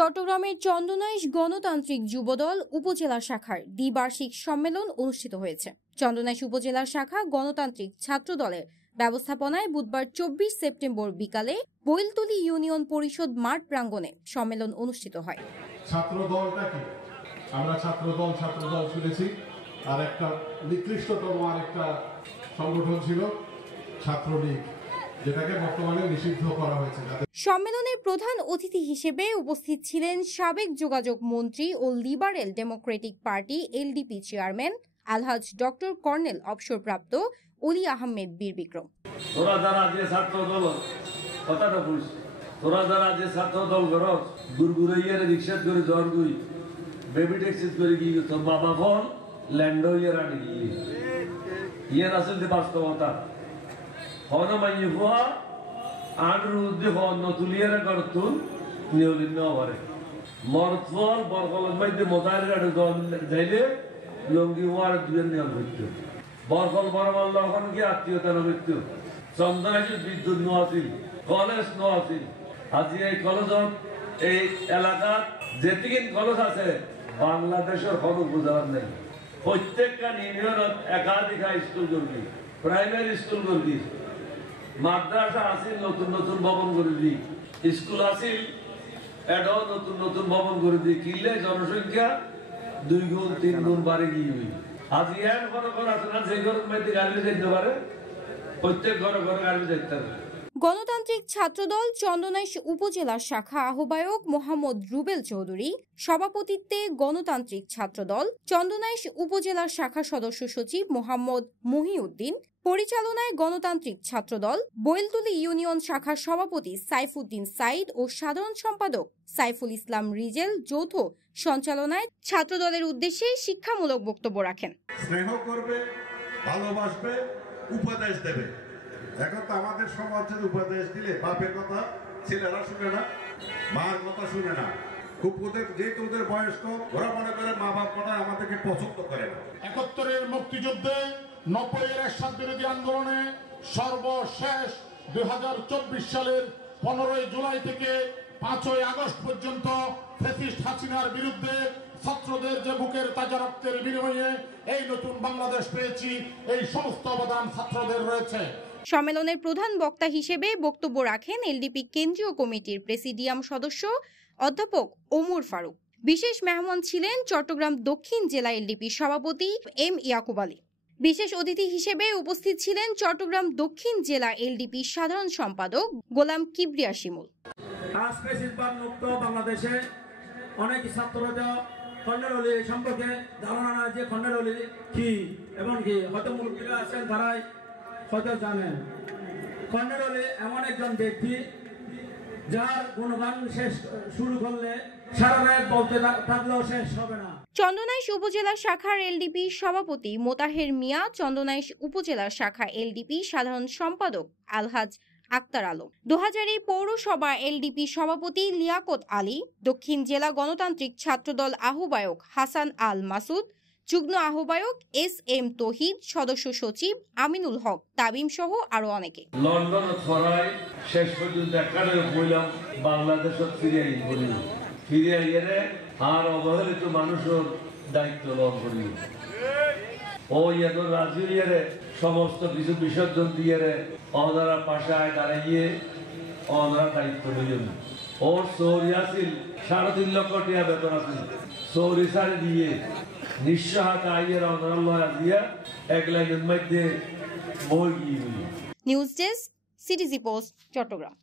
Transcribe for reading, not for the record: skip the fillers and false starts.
চট্টগ্রামের চন্দনাইশ গণতান্ত্রিক যুবদল উপজেলা শাখার দ্বিবার্ষিক সম্মেলন অনুষ্ঠিত হয়েছে। চন্দনাইশ উপজেলা শাখা গণতান্ত্রিক ছাত্র দলের ব্যবস্থাপনায় বুধবার ২৪ সেপ্টেম্বর বিকালে বৈলতলী ইউনিয়ন পরিষদ মাঠ প্রাঙ্গণে সম্মেলন অনুষ্ঠিত হয়। ছাত্র দলটা কি? আমরা ছাত্র দল শুনেছি, আর একটা নিকৃষ্টতম আরেকটা সংগঠন ছিল ছাত্রলীগ, যেটাকে বর্তমানে নিষিদ্ধ করা হয়েছে। সম্মেলনের প্রধান অতিথি হিসেবে উপস্থিত ছিলেন সাবেক যোগাযোগ মন্ত্রী ও liberal democratic party LDP chairman আলহাজ ডক্টর কর্নেল অবসরপ্রাপ্ত অলি আহমেদ বীর বিক্রম। তোরা যারা যে ছাত্র দল কথাটা বুঝ, তোরা যারা যে ছাত্র দল করস গুরগুরাইয়ার রিক্সা করে জ্বর গুই বেবি ট্যাক্সি করে গিয়ে তোর বাবা ফোন ল্যান্ড ইয়ার আনি গিয়ে ইয়ার আসলে বাস্তবতা হন মাইয়ে ফুয়া আডর উদ্দে হন নতুলিয়ার করতুন নিয়লিন নবারে মরফল বরকলের মধ্যে মোতায়ের গাড়ি যাইলে লঙ্গি হওয়ার দুজন নিয়ম করতো। বরফল বরমাল লখন কি আত্মীয়তা নৃত্য চন্দনাইশ বিদ্যুৎ নোয়াছিল, কলেজ নোয়াছিল। আজি এই কলেজত এই এলাকাত যেতিকিন কলেজ আছে বাংলাদেশের কোনো উপজেলার নেই। প্রত্যেকটা ইউনিয়নত একাধিক স্কুল করবি, প্রাইমারি স্কুল করবি, মাদ্রাসা আসিল নতুন নতুন ভবন করে দি, স্কুল আসিল এটাও নতুন নতুন ভবন করে দি। কিনলে জনসংখ্যা ২ গুণ ৩ গুণ বাড়ে গিয়ে আজি এর ঘর আছে না যে ঘরের মধ্যে গাড়ি যেতে পারে, প্রত্যেক ঘরে ঘরে গাড়ি যেতে পারে। গণতান্ত্রিক ছাত্রদল চন্দনাইশ উপজেলা শাখা আহ্বায়ক মোহাম্মদ রুবেল চৌধুরী, সভাপতিত্বে গণতান্ত্রিক ছাত্রদল চন্দনাইশ উপজেলা শাখা সদস্য সচিব মোহাম্মদ মহিউদ্দিন, পরিচালনায় গণতান্ত্রিক ছাত্রদল বৈলতলী ইউনিয়ন শাখার সভাপতি সাইফুদ্দিন সাইদ ও সাধারণ সম্পাদক সাইফুল ইসলাম রিজেল যৌথ সঞ্চালনায় ছাত্রদলের উদ্দেশ্যে শিক্ষামূলক বক্তব্য রাখেন। স্নেহ করবে, ভালোবাসবে, উপদেশ দেবে। এখন তো আমাদের সমাজের উপদেশ দিলে বাপের কথা ছেলেরা শুনে না, মার কথা শুনে না। খুব যেহেতু ওদের বয়স্ক, ওরা মনে করে মা বাপ মনে আমাদেরকে পছন্দ করে না। ৭১-এর মুক্তিযুদ্ধে, ৯০-এর এরশাদ বিরোধী আন্দোলনে, সর্বশেষ ২০২৪ সালের ১৫ই জুলাই থেকে ৫ই আগস্ট পর্যন্ত ফ্যাসিস্ট হাসিনার বিরুদ্ধে ছাত্রদের যে বুকের তাজা রক্তের বিনিময়ে এই নতুন বাংলাদেশ পেয়েছি, এই সমস্ত অবদান ছাত্রদের রয়েছে। সম্মেলনের প্রধান বক্তা হিসেবে বক্তব্য রাখেন এলডিপি কেন্দ্রীয় কমিটির প্রেসিডিয়াম সদস্য অধ্যাপক ওমর ফারুক। বিশেষ মেহমান ছিলেন চট্টগ্রাম দক্ষিণ জেলা এলডিপি সভাপতি এম ইয়াকুব আলী। বিশেষ অতিথি হিসেবে উপস্থিত ছিলেন চট্টগ্রাম দক্ষিণ জেলা এলডিপি সাধারণ সম্পাদক গোলাম কিবরিয়া শিমুল। মুক্ত বাংলাদেশে অনেক ছাত্ররা খন্ডের অলি সম্পর্কে ধারণা না, যে খন্ডের অলি কি এবং কি হয়তো মুরব্বীরা আছেন তারাই হয়তো জানেন। খন্ডের অলি এমন একজন ব্যক্তি যার গুণগান শেষ শুরু করলে সারা রাত বলতে থাকলেও শেষ হবে না। চন্দনাইশ উপজেলা শাখার এলডিপি সভাপতি মোতাহের মিয়া, চন্দনাইশ উপজেলা শাখা এলডিপি সাধারণ সম্পাদক আলহাজ আক্তার আলম, ২০০০ পৌরসভা এলডিপি সভাপতি লিয়াকত আলী, দক্ষিণ জেলা গণতান্ত্রিক ছাত্রদল আহ্বায়ক হাসান আল মাসুদ, যুগ্ম আহ্বায়ক এস এম তৌহিদ, সদস্য সচিব আমিনুল হক, তাবিম সহ আরো অনেকে। লন্ডন ছড়ায় শেষ পর্যন্ত একাডে বললাম বাংলাদেশত ফিরে আইয়ে আর অবহেলিত মানুষের দায়িত্ব লন করি ও ইয়াদের রাজুরিয়ারে সমস্ত কিছু বিসর্জন দিয়ে অনারা পাশায় দাঁড়িয়ে অনারা দায়িত্ব নিলেন। ওর সৌরি আসিল ৩.৫ লক্ষ টাকা বেতন আসিল, সৌরি সারি দিয়ে নিঃস্বাহাত আইয়ের অনারা দিয়া এক লাইনের মধ্যে বই গিয়ে। News desk, CTG post, Chittagong.